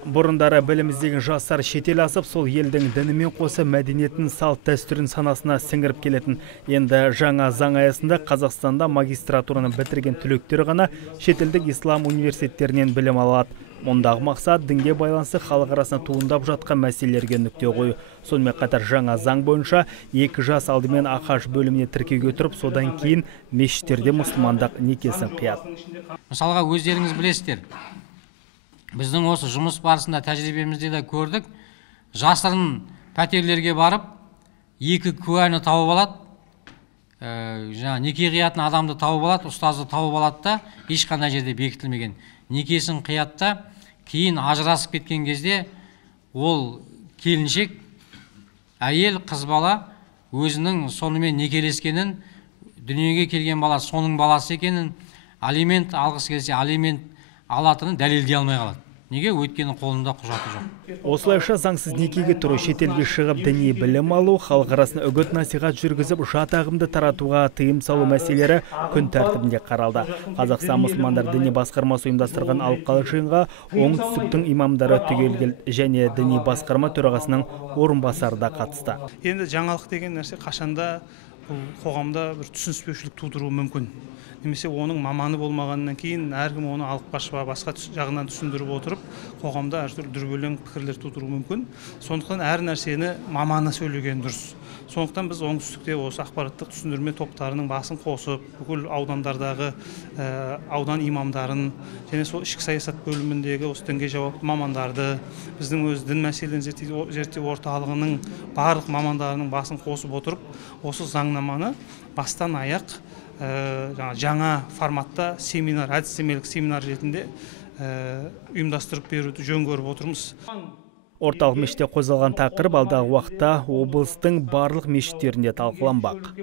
Бұрындары біліміздегі жастар шетел асып, сол елдің дінімен қоса мәдениетін, салт дәстүрін санасына сіңіріп келетін. Енді жаңа заң аясында Қазақстанда магистратураны бітірген түлектер ғана шетелдік ислам университеттерінен білім алады. Мұндағы мақсат дінге байланысты халық арасында туындап жатқан мәселелерге нүкте қою. Сонымен қатар жаңа заң бойынша 2 жас алдымен ақаш бөліміне тіркеуге тұрып, содан кейін мешіттерде мұсылмандық некесін қияды. Мысалға, өздеріңіз білесіздер, біздің осы жұмыс барысында тәжірибемізде де көрдік, жасырын пәтерлерге барып, 2 куәні тауып алады, неке қиятын адамды тауып алады, ұстазды тауып алады да, ешқандай жерде бекітілмеген. Некесін қиятта, кейін ажырасып кеткен кезде, ол келіншек, әйел, қыз бала өзінің сонымен некелескенін, дүниеге келген бала соның баласы екенін, алимент алғысы келсе, алимент алатынын дәлелдей алмай қалады. Неге? Өйткені қолында құжаты жоқ. Осылайша заңсыз некеге тұру, шетелге шығып діни білім алу, халық арасында үгіт насихат жүргізіп, жат ағымды таратуға тыйым салу мәселелері күн тәртібінде қаралды. Қазақстан мұсылмандар діни басқармасы ұйымдастырған алқалы жиынға оңтүстіктің имамдары түгел және діни басқарма төрағасының орынбасары да қатысты. Енді жаңалық деген нәрсе қашанда бұл қоғамда бір түсініспеушілік тудыруы мүмкін. Немесе оның маманы болмағаннан кейін әркім оны алып қашып басқа жағынан түсіндіріп отырып, қоғамда әртүрлі дүрбелең пікірлер тудыруы мүмкін. Сондықтан әр нәрсені маманы сөйлеген дұрыс. Сондықтан біз оңтүстікте осы ақпараттық түсіндірме топтарының басын қосып, бүкіл аудандардағы аудан имамдарын және сол ішкі саясат бөліміндегі осы дінге жауапты мамандарды, біздің өз дін мәселелерін зерттеу орталығының барлық мамандарының басын қосып отырып, осы заңнаманы бастан аяқ жаңа форматта семинар, әдістемелік семинар ретінде ұйымдастырып беруді жөн көріп отырмыз. Орталық мешітте қозғалған тақырып алдағы уақытта облыстың барлық мешіттерінде талқыланбақ.